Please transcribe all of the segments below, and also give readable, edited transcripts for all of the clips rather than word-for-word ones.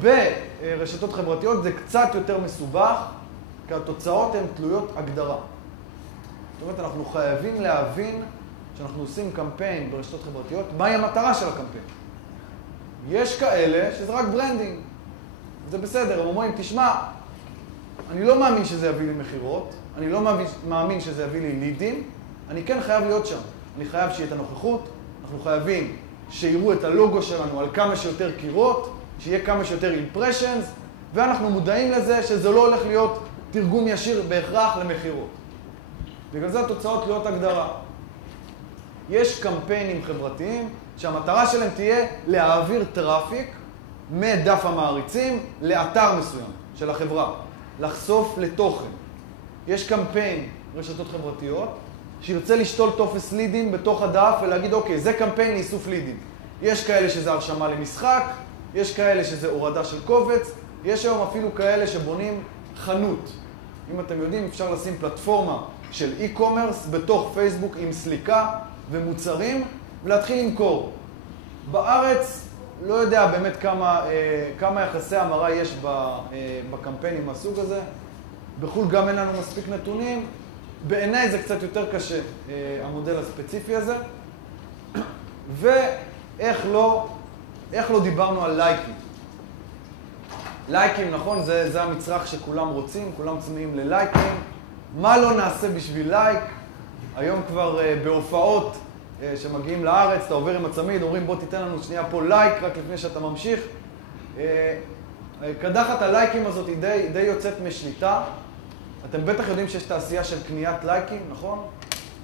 ברשתות חברתיות זה קצת יותר מסובך, כי התוצאות הן תלויות הגדרה. זאת אומרת, אנחנו חייבים להבין שאנחנו עושים קמפיין ברשתות חברתיות, מהי המטרה של הקמפיין. יש כאלה שזה רק ברנדינג. זה בסדר, הם אומרים, תשמע, אני לא מאמין שזה יביא לי מחירות, אני לא מאמין שזה יביא לי לידים, אני כן חייב להיות שם. אני חייב שיהיה את הנוכחות, אנחנו חייבים שיראו את הלוגו שלנו על כמה שיותר קירות, שיהיה כמה שיותר impressions, ואנחנו מודעים לזה שזה לא הולך להיות תרגום ישיר בהכרח למחירות. בגלל זה התוצאות תלויות הגדרה. יש קמפיינים חברתיים שהמטרה שלהם תהיה להעביר טראפיק מדף המעריצים לאתר מסוים של החברה, לחשוף לתוכן. יש קמפיין רשתות חברתיות שירצה לשתול טופס לידים בתוך הדף ולהגיד, אוקיי, זה קמפיין לאיסוף לידים. יש כאלה שזה הרשמה למשחק, יש כאלה שזה הורדה של קובץ, יש היום אפילו כאלה שבונים חנות. אם אתם יודעים, אפשר לשים פלטפורמה של e-commerce בתוך פייסבוק עם סליקה ומוצרים ולהתחיל למכור. בארץ לא יודע באמת כמה יחסי המרה יש בקמפיינים מהסוג הזה. בחו"ל גם אין לנו מספיק נתונים. בעיניי זה קצת יותר קשה, המודל הספציפי הזה. ואיך לא דיברנו על לייקים. לייקים, נכון, זה המצרך שכולם רוצים, כולם צמאים ללייקים. מה לא נעשה בשביל לייק? היום כבר בהופעות שמגיעים לארץ, אתה עובר עם הצמיד, אומרים בוא תיתן לנו שנייה פה לייק רק לפני שאתה ממשיך. קדחת הלייקים הזאת היא די יוצאת משליטה. אתם בטח יודעים שיש תעשייה של קניית לייקים, נכון?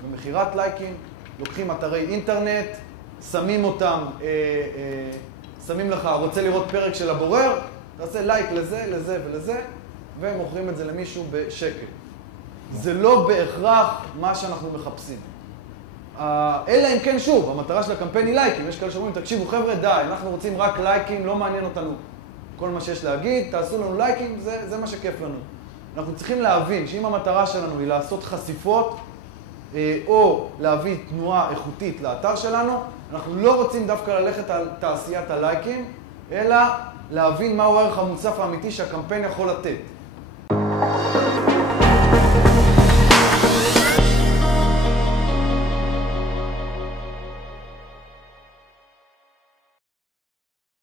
ומחירת לייקים. לוקחים אתרי אינטרנט, שמים אותם, שמים לך, רוצה לראות פרק של הבורר, תעשה לייק לזה, לזה ולזה, והם מוכרים את זה למישהו בשקל. זה לא בהכרח מה שאנחנו מחפשים. אלא אם כן, שוב, המטרה של הקמפיין היא לייקים. יש כאלה שאומרים, תקשיבו חבר'ה, די, אנחנו רוצים רק לייקים, לא מעניין אותנו כל מה שיש להגיד, תעשו לנו לייקים, זה מה שכיף לנו. אנחנו צריכים להבין שאם המטרה שלנו היא לעשות חשיפות, או להביא תנועה איכותית לאתר שלנו, אנחנו לא רוצים דווקא ללכת על תעשיית הלייקים, אלא להבין מהו הערך המוסף האמיתי שהקמפיין יכול לתת.